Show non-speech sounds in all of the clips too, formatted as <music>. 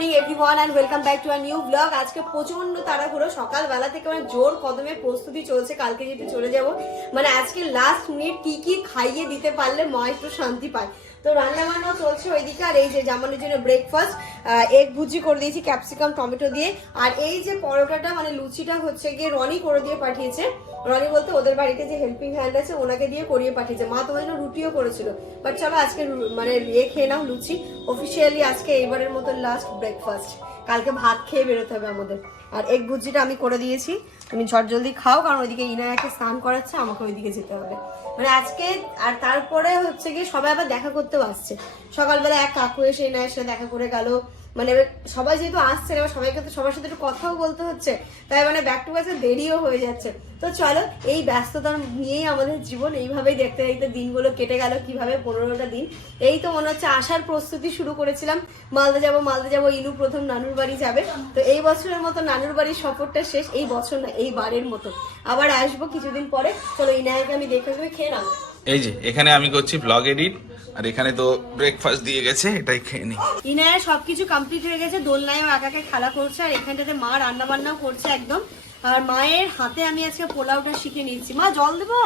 Morning everyone and welcome back to our new blog আজকে প্রচণ্ড তাড়াহুড়ো। সকালবেলা থেকে মানে জোর কদমে প্রস্তুতি চলছে, কালকে যেতে চলে যাব। মানে আজকে লাস্ট মিনিট কি কি খাইয়ে দিতে পারলে মা একটু শান্তি পায়। তো রান্না বান্নাও চলছে ওইদিকে, আর এই যে জামানের জন্য ব্রেকফাস্ট এগ ভুজি করে দিয়েছি ক্যাপসিকাম টমেটো দিয়ে। আর এই যে পরোটাটা মানে লুচিটা হচ্ছে গিয়ে রনি করে দিয়ে পাঠিয়েছে। রনি বলতে ওদের বাড়িতে যে হেল্পিং হ্যান্ড আছে, ওনাকে দিয়ে করিয়ে পাঠিয়েছে। মা তোমার জন্য রুটিও করেছিল। বাট চলো আজকে মানে ইয়ে খেয়ে নাও, লুচি। অফিসিয়ালি আজকে এইবারের মতো লাস্ট ব্রেকফাস্ট কালকে ভাত খেয়ে বেরোতে হবে আমাদের। আর এগ ভুজিটা আমি করে দিয়েছি। তুমি ঝট জলদি খাও, কারণ ওইদিকে ইনায়াকে স্নান করাচ্ছে, আমাকে ওইদিকে যেতে হবে। মানে আজকে আর তারপরে হচ্ছে গিয়ে সবাই আবার দেখা করতেও আসছে। সকালবেলা এক কাকু এসে ইনায়ের সাথে দেখা করে গেল। মানে সবাই যেহেতু আসছে এবার সবাইকে তো সবার সাথে একটু কথাও বলতে হচ্ছে। তাই মানে ব্যাক টু ব্যাকে দেরিও হয়ে যাচ্ছে। তো চলো, এই ব্যস্ততার নিয়েই আমাদের জীবন এইভাবেই দেখতে দেখতে দিনগুলো কেটে গেল, কীভাবে পনেরোটা দিন। এই তো মনে হচ্ছে আসার প্রস্তুতি শুরু করেছিলাম। মালদা যাব মালদা যাব ইনু প্রথম নানুর বাড়ি যাবে। তো এই বছরের মতো নানুর বাড়ির সফরটা শেষ, এই বছর না, এই বারের মতো। আবার আসব কিছুদিন পরে। চলো, ইনায়াকে আমি দেখে খেয়ে এই যে এখানে আমি করছি ব্লগ এডিট আর এখানে তো ব্রেকফাস্ট দিয়ে গেছে এটাই খেয়ে নি ইনায়া সবকিছু কমপ্লিট হয়ে গেছে দোলনায়ও একাকে খেলা করছে আর এখানটাতে মা রান্না বান্নাও করছে একদম আর মায়ের হাতে আমি আজকে পোলাওটা শিখে নিচ্ছি মা জল দেবো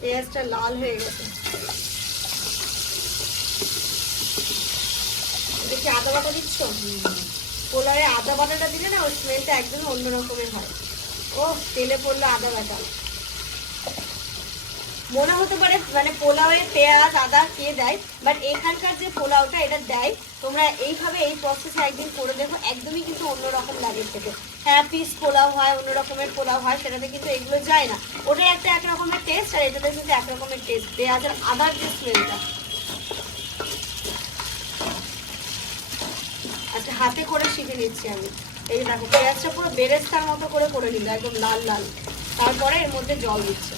পেঁয়াজটা লাল হয়ে গেছে দেখি আদা বাটা দিচ্ছ? পোলারে আদা বাটাটা দিলে না, ওর স্মেলটা একদম অন্য রকমের হয়। ও তেলে পড়ল আদা বাটা। মনে হতে পারে মানে পোলাওয়ে পেঁয়াজ, আদা কে দেয় বাট এখানকার যে পোলাওটা এটা দেয়, তোমরা এইভাবে এই প্রসেসে একদিন করে দেখো, একদমই কিন্তু অন্যরকম লাগে খেতে। হ্যাঁ পিস পোলাও হয়, অন্য রকমের পোলাও হয়, সেটাতে কিন্তু এগুলো যায় না। ওটা একটা এক রকমের টেস্ট আর এটাতে কিন্তু এক রকমের টেস্ট পেঁয়াজ আর আদার যে স্মেলটা আচ্ছা হাতে করে শিখে নিচ্ছি আমি। এই দেখো, পেঁয়াজটা পুরো বেরেস্তার মতো করে করে নিল, একদম লাল লাল। তারপরে এর মধ্যে জল দিচ্ছে।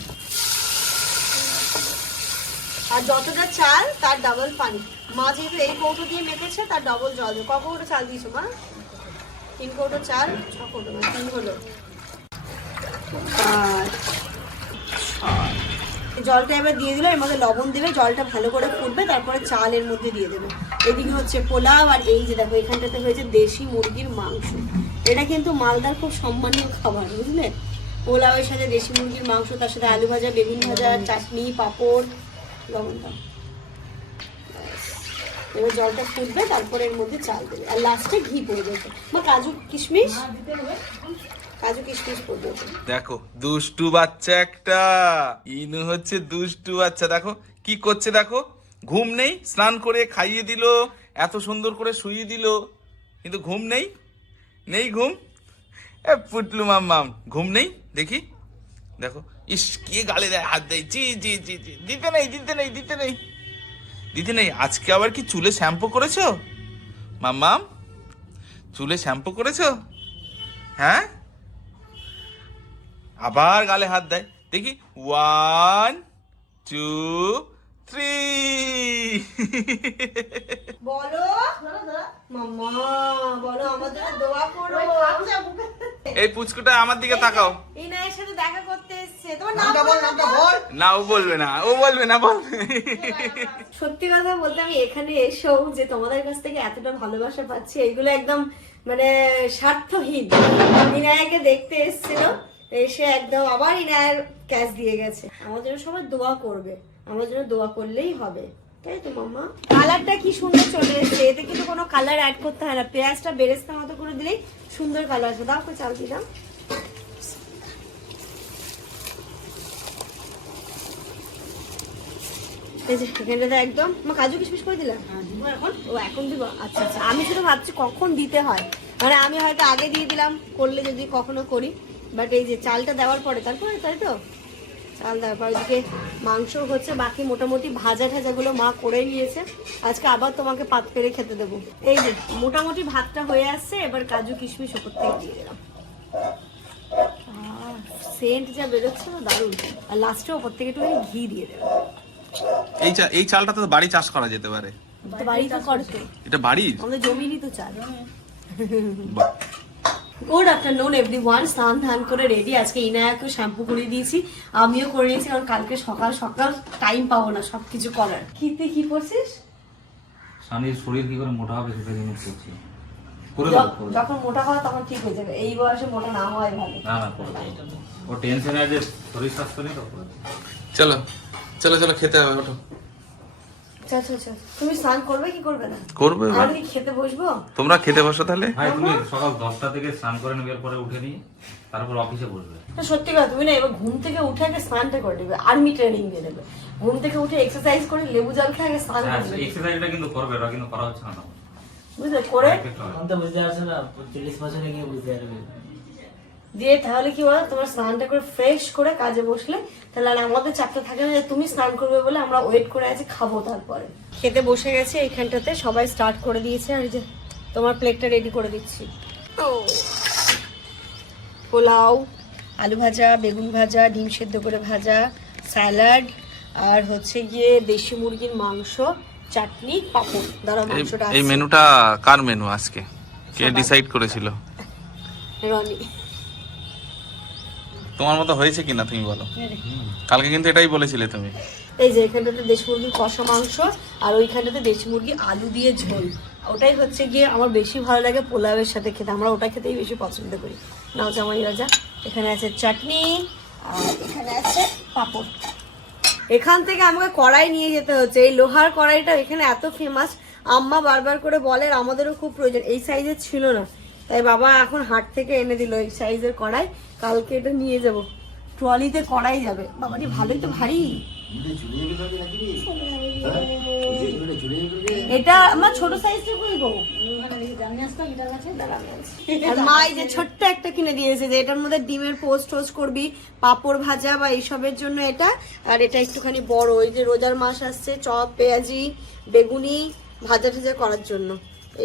আর যতটা চাল, তার ডাবল পানি। মা যেহেতু এই কৌটো দিয়ে মেখেছে, তার ডবল জল দেবে ক কৌটো চাল দিয়েছ মা? তিন কৌটো চাল, ছ কৌটো তিন হলো। আর জলটা এবার দিয়ে দিলে এর মধ্যে লবণ দেবে জলটা ভালো করে ফুটবে, তারপরে চাল এর মধ্যে দিয়ে দেবে। এদিকে হচ্ছে পোলাও আর এই যে দেখো, এখানটাতে হয়েছে দেশি মুরগির মাংস। এটা কিন্তু মালদার খুব সম্মানীয় খাবার, বুঝলে? পোলাওয়ের সাথে দেশি মুরগির মাংস, তার সাথে আলু ভাজা, বেগুন ভাজা, চাটনি, পাঁপড় লবণটা এবার জলটা ফুটবে, তারপরে এর মধ্যে চাল দেবে। আর লাস্টে ঘি পড়ে দেবে মা, কাজু কিশমিশ? কাজু কিশমিশ দেবে দেখো, দুষ্টু বাচ্চা একটা। ইনু হচ্ছে দুষ্টু বাচ্চা, দেখো, কি করছে দেখো? ঘুম নেই, স্নান করে খাইয়ে দিল, এত সুন্দর করে শুইয়ে দিল। কিন্তু ঘুম নেই? নেই ঘুম? এ পুটলু মাম্মাম ঘুম নেই? দেখি। দেখো, ইস, কে গালে দেয়, হাত দেয়, জি জি জি জি। দিতে নেই দিতে নেই দিতে নেই। দিতে নেই, আজকে আবার কি চুলে শ্যাম্পু করেছ? মাম্মাম চুলে শ্যাম্পু করেছ? হ্যাঁ? আবার গালে হাত দেয়। দেখি ওয়ান টু থ্রি বলো। মাম্মা বলো আমাদের দোয়া করো। এই পুচকুটা আমার দিকে তাকাও। ইনায়ের সাথে দেখা করতে এসেছে। তোমার বল নামটা না ও বলবে না। ও বলবে না বল। সত্যি কথা বলতে আমি এখানে এসেও যে তোমাদের কাছ থেকে এতটা ভালোবাসা পাচ্ছি। এগুলো একদম মানে স্বার্থহীন। ইনায়াকে দেখতে এসেছিল। এসে একদম আবার ইনায়ের ক্যাশ দিয়ে গেছে। আমার জন্য সবাই দোয়া করবে। আমার জন্য দোয়া করলেই হবে। তাই তো মাম্মা? কালারটা কি সুন্দর চলে এসেছে। এতে কিন্তু কোনো কালার অ্যাড করতে হয় না। পেঁয়াজটা বেরেস্তা মতো করে দিলেই সুন্দর কালার আসবে। দাও চাল দিলাম এখানটাতে একদম মা কাজু কিশমিশ করে দিলাম এখন। ও এখন দিব? আচ্ছা আচ্ছা। আমি শুধু ভাবছি কখন দিতে হয়। মানে আমি হয়তো আগে দিয়ে দিলাম করলে যদি কখনো করি। বাট এই যে চালটা দেওয়ার পরে তারপরে তাই তো চাল দেওয়ার পর ওইদিকে মাংস হচ্ছে বাকি মোটামুটি ভাজা ঠাজাগুলো মা করে নিয়েছে। আজকে আবার তোমাকে পাত পেরে খেতে দেবো। এই যে মোটামুটি ভাতটা হয়ে আসছে এবার কাজু কিশমিশ ওপর থেকে দিয়ে দিলাম। সেন্ট যা বেরোচ্ছে না দারুণ। আর লাস্টে ওপর থেকে একটু ঘি দিয়ে দেবো। এই চা- এই চালটা তো বাড়ি চাষ করা যেতে পারে। তো বাড়ি তো। করতে এটা বাড়ি আমাদের জমিরই তো চাল। বাহ। গুড আফটারনুন এভরি ওয়ান স্নান ধান করে রেডি আজকে ইনায়াকে শ্যাম্পু করে দিয়েছি। আমিও করে নিয়েছি কারণ কালকে সকাল সকাল টাইম পাবো না সবকিছু করার। কি তুই কি করছিস স্বামীর শরীর কি করে মোটা হবে সেটা জিনিস করছি। করে দাও যখন মোটা হয় তখন ঠিক হয়ে যাবে। এই বয়সে মোটা না হয় ভালো। না না করে দাও। ও টেনশনে আছে শরীর স্বাস্থ্য নেই তো চলো চলো চলো খেতে হবে ওঠো। তুমি স্নান করবে কি করবে না? করবে আমরা খেতে বসবো? তোমরা খেতে বসো তাহলে। ভাই তুমি সকাল দশটা থেকে স্নান করে নেবে পরে উঠে নিয়ে তারপর অফিসে বসবে। সত্যি কথা তুমি না এবার ঘুম থেকে উঠে আগে স্নানটা করে নেবে আর্মি ট্রেনিং দিয়ে নেবে। ঘুম থেকে উঠে এক্সারসাইজ করে লেবু জল খেয়ে আগে স্নান হ্যাঁ করে এক্সারসাইজটা কিন্তু করবে ওটা কিন্তু করা হচ্ছে না তো। বুঝলে? করে। এখন তো বুঝতে পারছ না চল্লিশ বছরে গিয়ে বুঝতে পারবে। দিয়ে তাহলে কি বলো তোমার স্নানটা করে ফ্রেশ করে কাজে বসলে তাহলে আর আমাদের চাপটা থাকে না যে তুমি স্নান করবে বলে আমরা ওয়েট করে আছি খাব তারপরে। খেতে বসে গেছে এখানটাতে সবাই স্টার্ট করে দিয়েছে আর যে তোমার প্লেটটা রেডি করে দিচ্ছি। পোলাও আলু ভাজা বেগুন ভাজা ডিম সেদ্ধ করে ভাজা স্যালাড আর হচ্ছে গিয়ে দেশি মুরগির মাংস চাটনি পাপড় দাঁড়া মাংসটা এই মেনুটা কার মেনু আজকে? কে ডিসাইড করেছিল? রনি। তোমার মতো হয়েছে কিনা তুমি বলো? কালকে কিন্তু এটাই বলেছিলে তুমি। এই যে এখানটাতে দেশি মুরগির কষা মাংস আর ওইখানটাতে দেশি মুরগি আলু দিয়ে ঝোল। ওটাই হচ্ছে গিয়ে আমার বেশি ভালো লাগে পোলাওয়ের সাথে খেতে। আমরা ওটা খেতেই বেশি পছন্দ করি। নাও জামাই রাজা এখানে আছে চাটনি আর এখানে আছে পাঁপড়। এখান থেকে আমাকে কড়াই নিয়ে যেতে হচ্ছে। এই লোহার কড়াইটা এখানে এত ফেমাস আম্মা বারবার করে বলে আর আমাদেরও খুব প্রয়োজন। এই সাইজের ছিল না। তাই বাবা এখন হাট থেকে এনে দিল এই সাইজের কড়াই, কালকে এটা নিয়ে যাব। ট্রলিতে কড়াই যাবে। বাবাটি ভালোই তো ভারী। এটা আমার ছোট সাইজটা কই গো? যে ছোট্ট একটা কিনে দিয়েছে যে এটার মধ্যে ডিমের পোস্ট টোস্ট করবি, পাপড় ভাজা বা এইসবের জন্য এটা, আর এটা একটুখানি বড়, ওই যে রোজার মাস আসছে, চপ, পেঁয়াজি, বেগুনি ভাজা টাজা করার জন্য।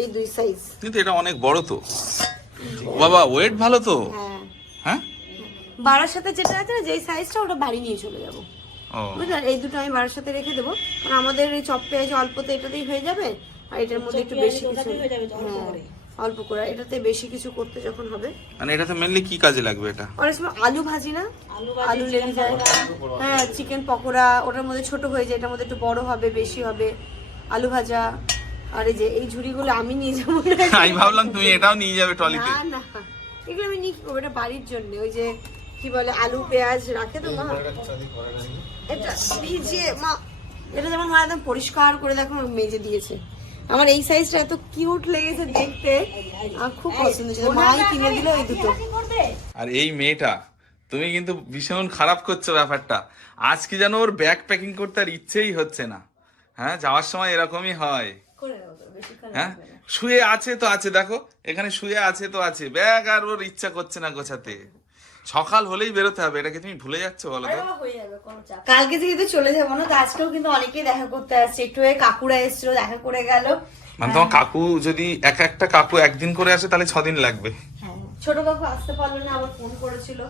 এই দুই সাইজ কিন্তু এটা অনেক বড় তো। ও বাবা ওয়েট ভালো তো? হ্যাঁ। হ্যাঁ? বাড়ার সাথে যেটা আছে না যেই সাইজটা ওটা বাড়ি নিয়ে চলে যাব। বুঝলেন এই দুটো আমি বাড়ার সাথে রেখে দেবো। কারণ আমাদের এই চপ পেঁয়াজ অল্পতে এটাতেই হয়ে যাবে আর এটার মধ্যে একটু বেশি কিছু হ্যাঁ, অল্প করে। এটাতে বেশি কিছু করতে যখন হবে মানে এটাতে মেনলি কি কাজে লাগবে এটা? অনেক সময় আলু ভাজি না? আলু লেগে যায়। হ্যাঁ চিকেন পকোড়া। ওটার মধ্যে ছোট হয়ে যায়। এটার মধ্যে একটু বড় হবে বেশি হবে। আলু ভাজা। আর এই যে এই ঝুড়িগুলো আমি নিয়ে যাব <laughs> আমি ভাবলাম তুমি এটাও নিয়ে যাবে ট্রলিতে। না না। এগুলো আমি নিয়ে কি করব এটা বাড়ির জন্য ওই যে কি বলে আলু পেঁয়াজ রাখে তো মা? এটা ভিজিয়ে মা এটা যেমন মা একদম পরিষ্কার করে দেখো মেজে দিয়েছে। আমার এই সাইজটা এত কিউট লেগেছে দেখতে। আমার খুব পছন্দ ছিল মাই কিনে দিল এই দুটো। আর এই মেয়েটা তুমি কিন্তু ভীষণ খারাপ করছ ব্যাপারটা। আজকে যেন ওর ব্যাগ প্যাকিং করতে আর ইচ্ছেই হচ্ছে না। হ্যাঁ যাওয়ার সময় এরকমই হয়। তো, হ্যাঁ? শুয়ে আছে তো আছে দেখো এখানে শুয়ে আছে তো আছে। ব্যাগ আর ওর ইচ্ছা করছে না গোছাতে। সকাল হলেই বেরোতে হবে এটাকে তুমি ভুলে যাচ্ছ বলো তো? কালকে যেহেতু চলে যাব না তো আজকেও কিন্তু অনেকেই দেখা করতে আসছে। একটু কাকুরা এসেছিল দেখা করে গেল। মানে তোমার কাকু যদি এক একটা কাকু একদিন করে আসে তাহলে ছদিন লাগবে। হ্যাঁ ছোট কাকু আসতে পারল না আবার ফোন করেছিল।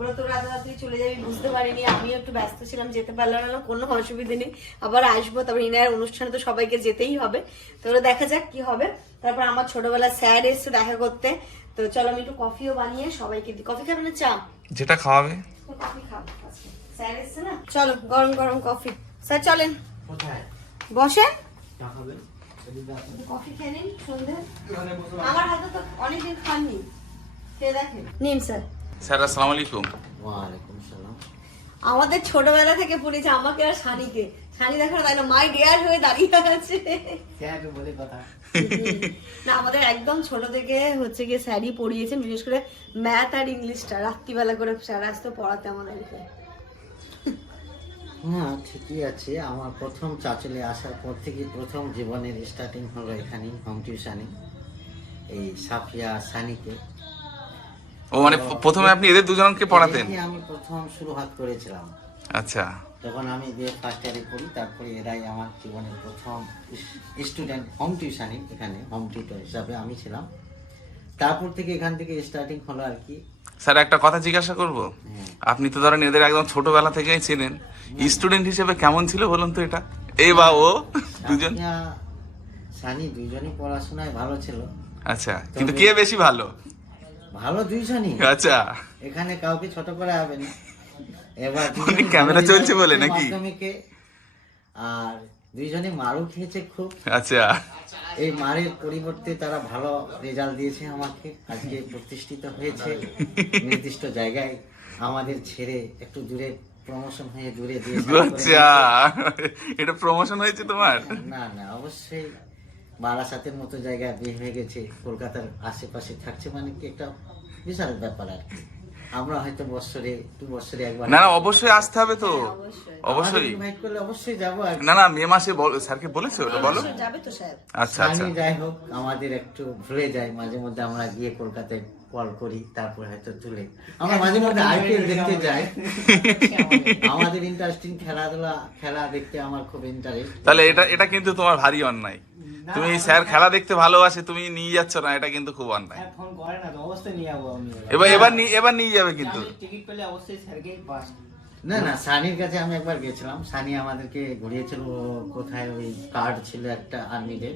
ওরা তো রাতারাত্রি চলে যাবি বুঝতে পারিনি আমিও একটু ব্যস্ত ছিলাম যেতে পারলাম না কোনো অসুবিধা নেই। আবার আসব তারপর ইনার অনুষ্ঠানে তো সবাইকে যেতেই হবে। তো ওরা দেখা যাক কি হবে। তারপর আমার ছোটবেলা স্যার এসছে দেখা করতে। তো চলো আমি একটু কফিও বানিয়ে সবাইকে দিই কফি খাবে না চা? যেটা খাওয়াবে। কফি খাব আজকে। স্যার এসছে না? চলো গরম গরম কফি। স্যার চলেন। কোথায়? বসেন। চা খাবেন? কফি খেয়ে নিন সন্ধে। আমার হাতে তো অনেকদিন খাননি। খেয়ে দেখেন। নিন স্যার। স্যার আসসালামু আলাইকুম। ওয়ালাইকুম সালাম। আমাদের ছোটবেলা থেকে পড়েছে আমাকে আর সানিকে সানি দেখার তাই না মাই ডিয়ার হয়ে দাঁড়িয়ে আছে। বলে কথা? না আমাদের একদম ছোট থেকে হচ্ছে গিয়ে স্যারই পড়িয়েছেন বিশেষ করে ম্যাথ আর ইংলিশটা। রাত্রিবেলা করে স্যার আসতো পড়াতে আমাদেরকে। হ্যাঁ ঠিকই আছে। আমার প্রথম চাচলে আসার পর থেকে প্রথম জীবনের স্টার্টিং হলো এখানে হোম টিউশনে এই সাফিয়া সানিকে ও মানে প্রথমে আপনি এদের দুজনকে পড়াতেন? আমি প্রথম শুরুহাত করেছিলাম। আচ্ছা। যখন আমি বিয়ে ফার্স্ট ইয়ারে পড়ি তারপরে এরাই আমার জীবনের প্রথম স্টুডেন্ট হোম টিউশনে এখানে হোম টিউটর হিসাবে আমি ছিলাম। তারপর থেকে এখান থেকে স্টার্টিং হলো আর কি। স্যার একটা কথা জিজ্ঞাসা করব? হ্যাঁ। আপনি তো ধরেন এদের একদম ছোটবেলা থেকেই ছিলেন স্টুডেন্ট হিসেবে কেমন ছিল বলুন তো এটা? এই বা ও দুজন? সানি দুজনই পড়াশোনায় ভালো ছিল। আচ্ছা কিন্তু কে বেশি ভালো? ভালো দুইজনই আচ্ছা। এখানে কাউকে ছোট করা হবে না। এবার <laughs> ক্যামেরা চলছে বলে নাকি? আর দুইজনে মারও খেয়েছে খুব। আচ্ছা। এই মারের পরিবর্তে তারা ভালো রেজাল্ট দিয়েছে আমাকে। আজকে প্রতিষ্ঠিত হয়েছে। নির্দিষ্ট জায়গায় আমাদের ছেড়ে একটু দূরে প্রমোশন হয়ে দূরে দিয়ে আচ্ছা। এটা প্রমোশন হয়েছে তোমার? না না অবশ্যই বারাসাতের মতো জায়গায় বিয়ে হয়ে গেছে কলকাতার আশেপাশে থাকছে মানে কি একটা বিশাল ব্যাপার আর কি। আমরা হয়তো বছরে দু বছরে একবার না না অবশ্যই আসতে হবে তো। অবশ্যই। ইনভাইট করলে অবশ্যই যাব আর না না মে মাসে স্যারকে বলেছ ওটা বলো। যাবে তো স্যার। আচ্ছা আচ্ছা। আমি যাই হোক আমাদের একটু ভুলে যায় মাঝে মধ্যে আমরা গিয়ে কলকাতায় কল করি তারপর হয়তো তুলে। আমরা মাঝে মধ্যে আইপিএল দেখতে যাই। আমাদের ইন্টারেস্টিং খেলাধুলা খেলা দেখতে আমার খুব ইন্টারেস্ট তাহলে এটা এটা কিন্তু তোমার ভারী অন্যায়। তুমি স্যার খেলা দেখতে ভালোবাসে তুমি নিয়ে যাচ্ছ না এটা কিন্তু খুব অন্যায়। ফোন করে না তো অবশ্যই নিয়ে যাব আমি এবার। এবার এবার নিয়ে যাবে কিন্তু। টিকিট পেলে অবশ্যই স্যারকে পাস না না সানির কাছে আমি একবার গেছিলাম। সানি আমাদেরকে ঘুরিয়েছিল ও কোথায় ওই কার্ড ছিল একটা আর্মিদের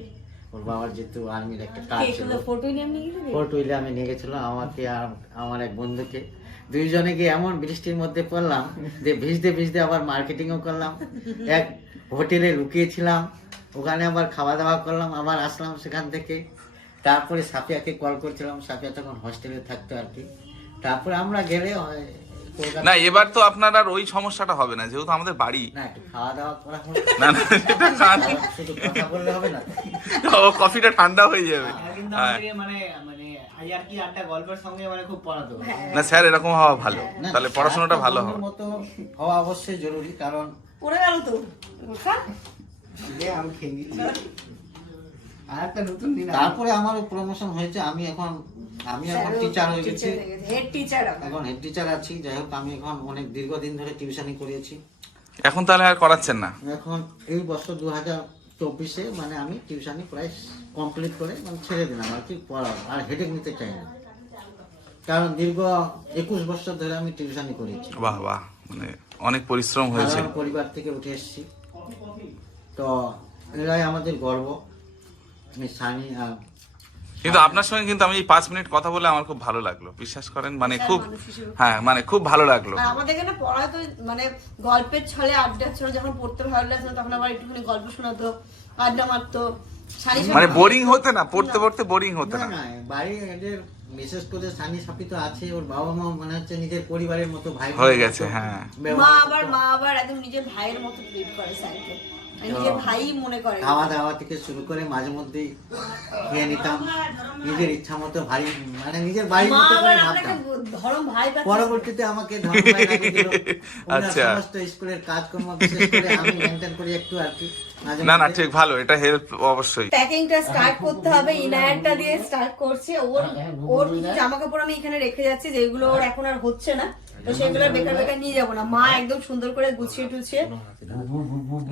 ওর বাবার যেহেতু আর্মির একটা কার্ড ছিল? ফোর্ট উইলিয়ামে নিয়ে গেছিল আমাকে আর আমার এক বন্ধুকে। দুইজনে গিয়ে এমন বৃষ্টির মধ্যে পড়লাম যে ভিজতে ভিজতে আবার মার্কেটিংও করলাম। এক হোটেলে লুকিয়েছিলাম। ওখানে আবার খাওয়া দাওয়া করলাম আবার আসলাম সেখান থেকে। তারপরে সাফিয়াকে কল করছিলাম সাফিয়া তখন হোস্টেলে থাকতো আর কি। তারপরে আমরা গেলে হয় না এবার তো আপনার আর ওই সমস্যাটা হবে না যেহেতু আমাদের বাড়ি। না একটু খাওয়া দাওয়া করা না না সেটা না। শুধু কথা বললে হবে না। ও কফিটা ঠান্ডা হয়ে যাবে। কিন্তু হ্যাঁ। মানে মানে আর কি আড্ডা গল্পের সঙ্গে মানে খুব পড়াতো না স্যার এরকম হওয়া ভালো। তাহলে পড়াশোনাটা ভালো হবে। মতো হওয়া অবশ্যই জরুরি কারণ পড়ে গেল তো? খা। আমি আর একটা নতুন তারপরে আমারও প্রমোশন হয়েছে আমি এখন আমি এখন টিচার হয়ে গেছি। হেড টিচার এখন হেড টিচার আছি যাই হোক আমি এখন অনেক দীর্ঘদিন ধরে টিউশনি করিয়েছি। এখন তাহলে আর করাচ্ছেন না? এখন এই বছর দু হাজার চব্বিশে মানে আমি টিউশনি প্রায় কমপ্লিট করে মানে ছেড়ে দিলাম আর কি পড়া আর হেডেক নিতে চাই না। কারণ দীর্ঘ একুশ বছর ধরে আমি টিউশনি করেছি বাহ বাহ মানে অনেক পরিশ্রম হয়েছে। পরিবার থেকে উঠে এসেছি। তো এরাই আমাদের গর্ব। আমি সানি কিন্তু আপনার সঙ্গে কিন্তু আমি এই পাঁচ মিনিট কথা বলে আমার খুব ভালো লাগল। বিশ্বাস করেন মানে খুব হ্যাঁ মানে খুব ভালো লাগল। আমাদের এখানে পড়া তো মানে গল্পের ছলে আড্ডার ছলে যখন পড়তে ভালো লাগতো তখন আবার একটুখানি গল্প শোনাতো আড্ডা মারতো। মানে বোরিং হতে না পড়তে পড়তে বোরিং হতে না? বাড়ি এদের বিশেষ করে সানি সাপি তো আছে ওর বাবা মা মনে হচ্ছে নিজের পরিবারের মতো ভাই হয়ে গেছে, হ্যাঁ। মা আবার মা আবার একদম নিজের ভাইয়ের মতো ট্রিট করে নিজের ভাই মনে করে। খাওয়া দাওয়া থেকে শুরু করে মাঝে মধ্যে খেয়ে নিতাম। নিজের ইচ্ছা মতো ভাই মানে নিজের বাড়ির মতো করে ভাবতাম। ভাই পরবর্তীতে আমাকে ধর্ম ভাই লাগিয়ে <laughs> আচ্ছা। সমস্ত স্কুলের কাজকর্ম বিশেষ করে আমি মেনটেন করি একটু আর কি না না ঠিক ভালো এটা হেল্প অবশ্যই। প্যাকিংটা স্টার্ট করতে হবে ইনায়ারটা দিয়ে স্টার্ট করছে। ওর ওর কিছু জামা কাপড় আমি এখানে রেখে যাচ্ছি যেগুলো ওর এখন আর হচ্ছে না। তো সেগুলো বেকার বেকার নিয়ে যাব না। মা একদম সুন্দর করে গুছিয়ে টুছিয়ে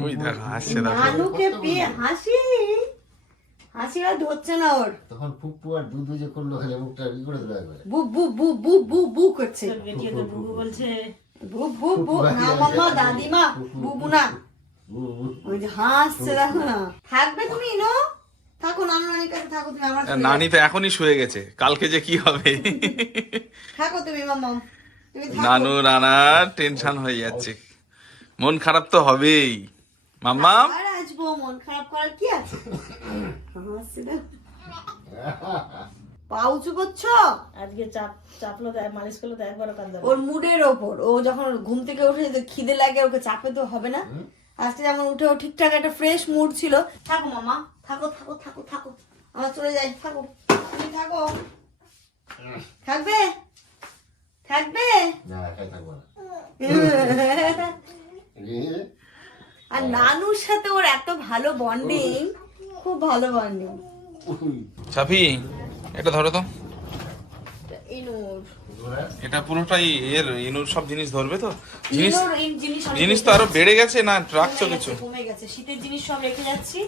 ওই দেখো হাসছে দেখো। নানুকে পেয়ে হাসি। হাসি আর ধরছে না ওর। তখন ফুপ্পু আর দুধু যে করল খালি মুখটা ই করে দিল একবারে। বু বু বু বু বু বু করছে। বু বু বু না মাম্মা দাদিমা বুবু না। ওই যে হাসছে দেখো না। থাকবে তুমি ইনো? থাকো নানু নানির কাছে থাকো তুমি আমার নানি তো এখনই শুয়ে গেছে। কালকে যে কি হবে? থাকো তুমি মাম্মা। নানু নানার টেনশন হয়ে যাচ্ছে। মন খারাপ তো হবেই। মাম্মা আসব মন খারাপ করার কি আছে? হাসছে দেখো। পা উঁচু করছ? আজকে চাপ চাপলো তো মালিশ করল তো একবারও কান্দা ওর মুডের ওপর। ও যখন ঘুম থেকে উঠে খিদে লাগে ওকে চাপে তো হবে না। আজকে যেমন উঠে ও ঠিকঠাক একটা ফ্রেশ মুড ছিল। থাকো মামা থাকো থাকো থাকো থাকো। আমার চলে যাই। থাকো। তুমি থাকো। থাকবে? থাকবে? না একাই থাকব না। <laughs> আর নানুর সাথে ওর এত ভালো বন্ডিং খুব ভালো বন্ডিং সাফি এটা ধরো তো। এটা পুরোটাই এর ইনুর সব জিনিস ধরবে তো? জিনিস ইনুর এই জিনিস জিনিস তো আরও বেড়ে গেছে না? রাখছো কিছু? গেছে, কমে গেছে। শীতের জিনিস সব রেখে যাচ্ছি।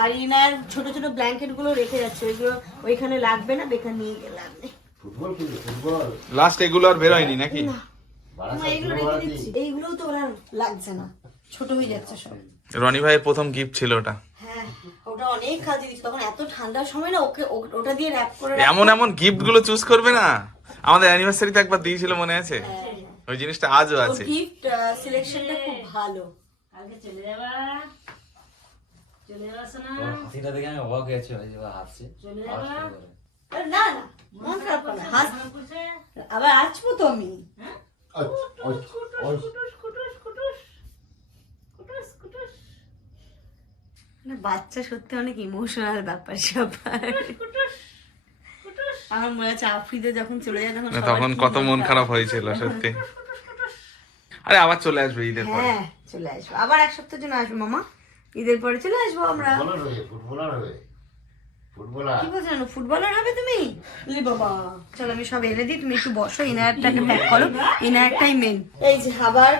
আর ইনার ছোট ছোট ব্ল্যাঙ্কেটগুলো রেখে যাচ্ছে। ওইগুলো ওইখানে লাগবে না বেকার নিয়ে গেলাম। লাস্ট এগুলো আর বেরোয়নি নাকি? এইগুলো তো ওরা লাগছে না। ছোট হয়ে যাচ্ছে সব। রনি ভাইয়ের প্রথম গিফট ছিল ওটা। হ্যাঁ ওটা অনেক কাজে দিচ্ছে তখন এত ঠান্ডার সময় না ওকে ও- ওটা দিয়ে র্যাপ করে এমন এমন গিফটগুলো চুজ করবে না। আমাদের অ্যানিভার্সারিতে একবার দিয়েছিল মনে আছে? ওই জিনিসটা আজও আছে। গিফট সিলেকশনটা খুব ভালো। কালকে চলে যাবা। চলে যাবা শোনা হাসিটা দেখে আমি অবাক হয়েছি ওই হাসছে চলে যাবা। শুরু করে। আরে না না মন খারাপ করে হাস আবার আসব তো আমি। আচ্ছা, আচ্ছা, আচ্ছা। কুটুস কুটুস কুটুস কুটুস কুটুস না, বাচ্চা সত্যি অনেক ইমোশনাল ব্যাপার স্যাপার আমার মনে আছে আফ্রিদে যখন চলে যায় তখন তখন কত মন খারাপ হয়েছিল সত্যি। আরে আবার চলে আসবে ঈদের পরে। হ্যাঁ চলে আসব। আবার এক সপ্তাহের জন্য আসব মামা। ঈদের পরে চলে আসব আমরা। ফুটবলার হবে ফুটবলার। হবে কি বলছো ফুটবলার হবে তুমি? লি বাবা। চলো আমি সব এনে দিই তুমি একটু বসো ইনারটাকে প্যাক করো। ইনারটাই মেন এই যে আবার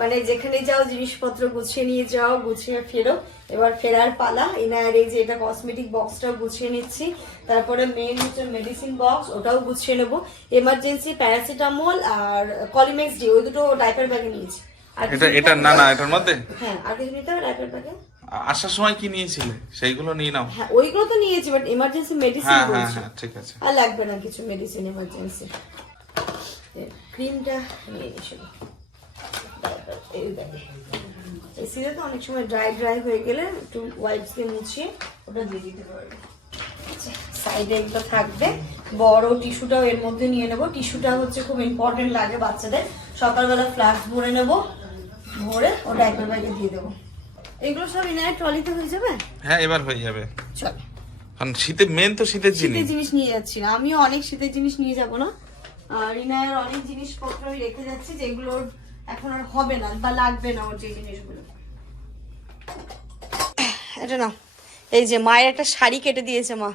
মানে যেখানে যাও জিনিসপত্র গুছিয়ে নিয়ে যাও গুছিয়ে ফেরো। এবার ফেরার পালা। ইনার এই যে এটা কসমেটিক বক্সটাও গুছিয়ে নিচ্ছি। তারপরে মেন হচ্ছে মেডিসিন বক্স ওটাও গুছিয়ে নেব। এমার্জেন্সি প্যারাসিটামল আর কলিমেক্স ডি ওই দুটো ডাইপার ব্যাগে নিয়েছি। আর কিছু এটা নিতে এটা হবে? না না এটার মধ্যে? হ্যাঁ আর কিছু নিতে হবে ডাইপার ব্যাগে আসার সময় কি নিয়েছিলে? সেইগুলো নিয়ে নাও। হ্যাঁ ওইগুলো তো নিয়েছি বাট এমার্জেন্সি মেডিসিন হ্যাঁ হ্যাঁ হ্যাঁ ঠিক আছে। আর লাগবে না কিছু মেডিসিন এমার্জেন্সি ক্রিমটা নিয়ে নিয়েছিল এই এসিতে তো অনেক সময় ড্রাই ড্রাই হয়ে গেলে একটু ওয়াইপস দিয়ে মুছিয়ে ওটা দিয়ে দিতে পারবে। সাইডে এগুলো থাকবে। বড় টিস্যুটাও এর মধ্যে নিয়ে নেব। টিস্যুটা হচ্ছে খুব ইম্পর্টেন্ট লাগে বাচ্চাদের। সকালবেলা ফ্লাক্স ভরে নেব ভরে ও ডাইপার ব্যাগে দিয়ে দেবো। এগুলো সব ইনার ট্রলিতে হয়ে যাবে? হ্যাঁ এবার হয়ে যাবে। চল। কারণ শীতে মেন তো শীতের জিনিস শীতের জিনিস। নিয়ে যাচ্ছি না। আমিও অনেক শীতের জিনিস নিয়ে যাব না। আর রিনায়ের অনেক জিনিসপত্র আমি রেখে যাচ্ছি যেগুলো এখন আর হবে না বা লাগবে না ওর যে জিনিসগুলো। এটা না এই যে মায়ের একটা শাড়ি কেটে দিয়েছে মা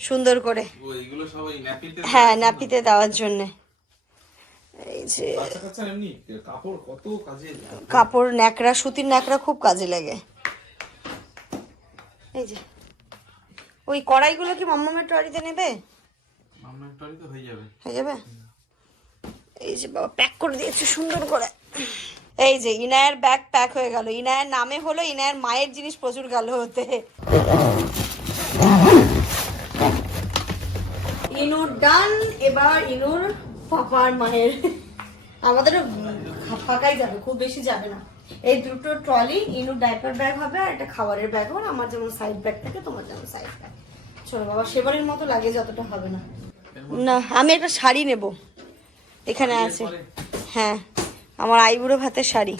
সুন্দর করে। ও এগুলো সব হ্যাঁ নাপিতে দেওয়ার জন্য। এই যে বাচ্চা কাচ্চা এমনি কাপড় কত কাজে কাপড় ন্যাকড়া সুতির ন্যাকড়া খুব কাজে লাগে। এই যে ওই কড়াইগুলো কি মাম্মামের ট্রলিতে নেবে? হয়ে যাবে। হয়ে যাবে? এই যে বাবা প্যাক করে দিয়েছে সুন্দর করে। এই যে ইনায়ের ব্যাগ প্যাক হয়ে গেল। ইনায়ের নামে হলো ইনায়ের মায়ের জিনিস প্রচুর গেল হতে। ইনুর ডান এবার ইনুর পাপার মায়ের। আমাদেরও ফাঁকাই যাবে খুব বেশি যাবে না। এই দুটো ট্রলি ইনু ডাইপার ব্যাগ হবে আর একটা খাবারের ব্যাগ হবে আমার যেমন সাইড ব্যাগ থাকে তোমার যেমন সাইড ব্যাগ চলো বাবা সেবারের মতো লাগে যতটা হবে না। না আমি একটা শাড়ি নেব। এখানে আছে। হ্যাঁ আমার আইবুড়ো ভাতের শাড়ি।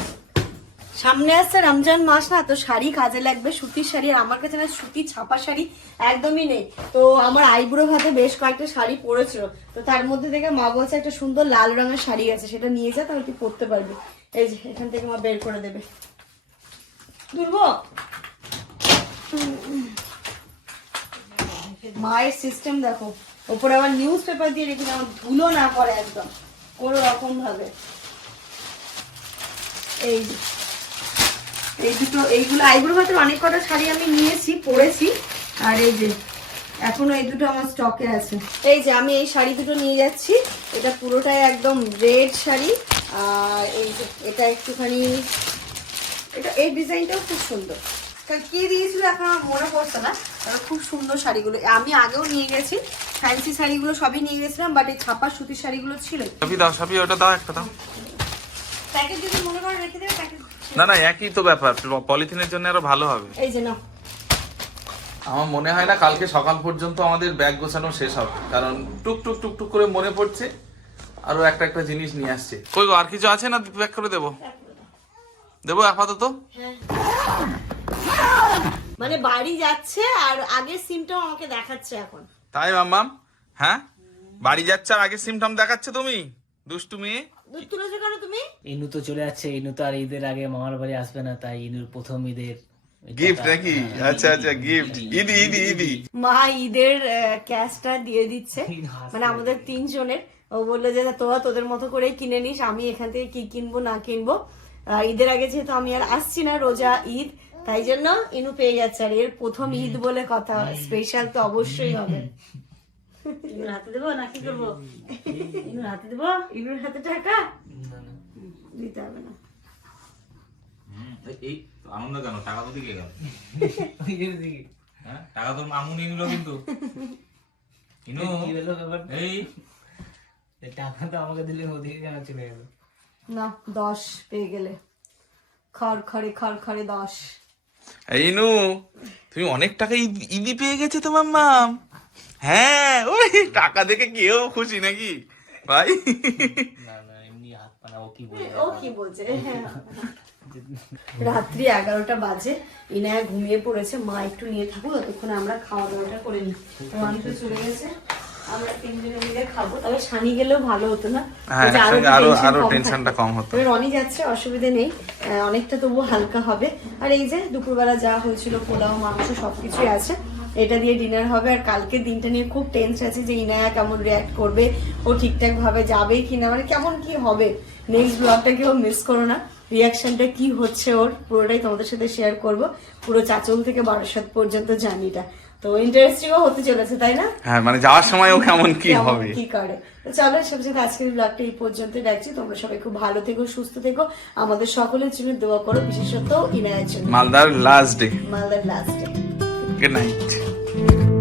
সামনে আসছে রমজান মাস না, তো শাড়ি কাজে লাগবে, সুতির শাড়ি, আর আমার কাছে না সুতির ছাপা শাড়ি একদমই নেই। তো আমার আইবুড়ো ভাতে বেশ কয়েকটা শাড়ি পরেছিল। তো তার মধ্যে থেকে মা বলছে একটা সুন্দর লাল রঙের শাড়ি আছে, সেটা নিয়ে যা, তাহলে তুই পরতে পারবি। এই যে, এখান থেকে মা বের করে দেবে। তুলবো মায়ের সিস্টেম দেখো। ওপরে আবার নিউজ পেপার দিয়ে রেখে আমার ধুলো না পড়ে একদম। কোনো রকম ভাবে এই। এই দুটো এইগুলো আইগুলো ভাতের অনেক কটা শাড়ি আমি নিয়েছি পরেছি। আর এই যে এখনও এই দুটো আমার স্টকে আছে। এই যে আমি এই শাড়ি দুটো নিয়ে যাচ্ছি। এটা পুরোটাই একদম রেড শাড়ি। আর এই যে এটা একটুখানি এটা এই ডিজাইনটাও খুব সুন্দর। তা কে দিয়েছিল এখন আমার মনে পড়ছে না তবে খুব সুন্দর শাড়িগুলো। আমি আগেও নিয়ে গেছি ফ্যান্সি শাড়িগুলো সবই নিয়ে গেছিলাম বাট এই ছাপার সুতির শাড়িগুলো ছিল। দাও সাপি ওটা দাও একটা দাও। প্যাকেট যদি মনে করে রেখে দেবে প্যাকেট না না একই তো ব্যাপার। পলিথিনের জন্য আরও ভালো হবে। এই যে নাও। আমার মনে হয় না কালকে সকাল পর্যন্ত আমাদের ব্যাগ গোছানো শেষ হবে। কারণ টুক টুক টুক টুক করে মনে পড়ছে আরও একটা একটা জিনিস নিয়ে আসছে। কই গো আর কিছু আছে না ব্যাগ করে দেবো? দেবো আপাতত? মানে বাড়ি যাচ্ছে আর আগের সিমটাও আমাকে দেখাচ্ছে এখন। তাই মাম্মাম হ্যাঁ? বাড়ি যাচ্ছে আর আগে সিমটাম দেখাচ্ছে তুমি? দুষ্টু মেয়ে? কেন তুমি? ইনু তো চলে যাচ্ছে ইনু তো আর ঈদের আগে মামার বাড়ি আসবে না তাই ইনুর প্রথম ঈদের গিফট নাকি? আচ্ছা আচ্ছা গিফট। ইদি ইদি ইদি। মা ঈদের ক্যাশটা দিয়ে দিচ্ছে। মানে আমাদের তিনজনের। ও বলল যে তোরা তোদের মতো করে কিনে নিস আমি এখান থেকে কি কিনবো না কিনবো? ঈদের আগে যেহেতু আমি আর আসছি না রোজা ঈদ তাই জন্য ইনু পেয়ে যাচ্ছে। আর এর প্রথম ঈদ বলে কথা স্পেশাল তো অবশ্যই হবে। <laughs> ইনুর হাতে দেবো না কি করব? ইনুর হাতে দেবো? ইনুর হাতে টাকা? দিতে হবে না। এই আনন্দ কেন? টাকা তো দিকে। গেল টাকা তোর মামু নিয়ে নিল কিন্তু। ইনু কি হলো ব্যাপার এই। টাকা তো আমাকে দিলে ওদিকে কেন চলে গেল? না দশ পেয়ে গেলে। খড় খড়ে খড় খড়ে দশ। ইনু তুমি অনেক টাকা ঈদি পেয়ে গেছে তোমার মাম। হ্যাঁ ওই টাকা দেখে কেউ খুশি নাকি? ভাই। না না এমনি হাত পানা ও কি বলে ও কি বলছে? <laughs> রাত্রি এগারোটা বাজে। ইনায়া ঘুমিয়ে পড়েছে। মা একটু নিয়ে থাকুক ততক্ষণ আমরা খাওয়া দাওয়াটা করে নিই। চলে গেছে। আমরা তিনজনে মিলে খাব। তবে সানি গেলেও ভালো হতো না? হ্যাঁ, যে একসঙ্গে একটু আরো- আরও টেনশনটা কম হতো। রনি যাচ্ছে অসুবিধে নেই। আহ, অনেকটা তবু হালকা হবে। আর এই যে দুপুরবেলা যা হয়েছিল পোলাও মাংস সবকিছুই আছে। এটা দিয়ে ডিনার হবে আর কালকে দিনটা নিয়ে খুব টেন্স আছে যে ইনায়া কেমন রিয়াক্ট করবে ও ঠিকঠাক ভাবে যাবে কিনা মানে কেমন কি হবে? নেক্সট ব্লগটা কেউ মিস করো না। রিয়াকশনটা কি হচ্ছে ওর পুরোটাই তোমাদের সাথে শেয়ার করব। পুরো চাচল থেকে বারাসাত পর্যন্ত জার্নিটা। তো ইন্টারেস্টিংও হতে চলেছে তাই না? হ্যাঁ মানে যাওয়ার সময় ও কেমন কি হবে? কি করে? তো চলো সব সাথে আজকের ব্লগটা এই পর্যন্ত রাখছি। তোমরা সবাই খুব ভালো থেকো সুস্থ থেকো। আমাদের সকলের জন্য দোয়া করো বিশেষত ইনায়ের জন্য। মালদার লাস্ট ডে মালদার লাস্টে Good night.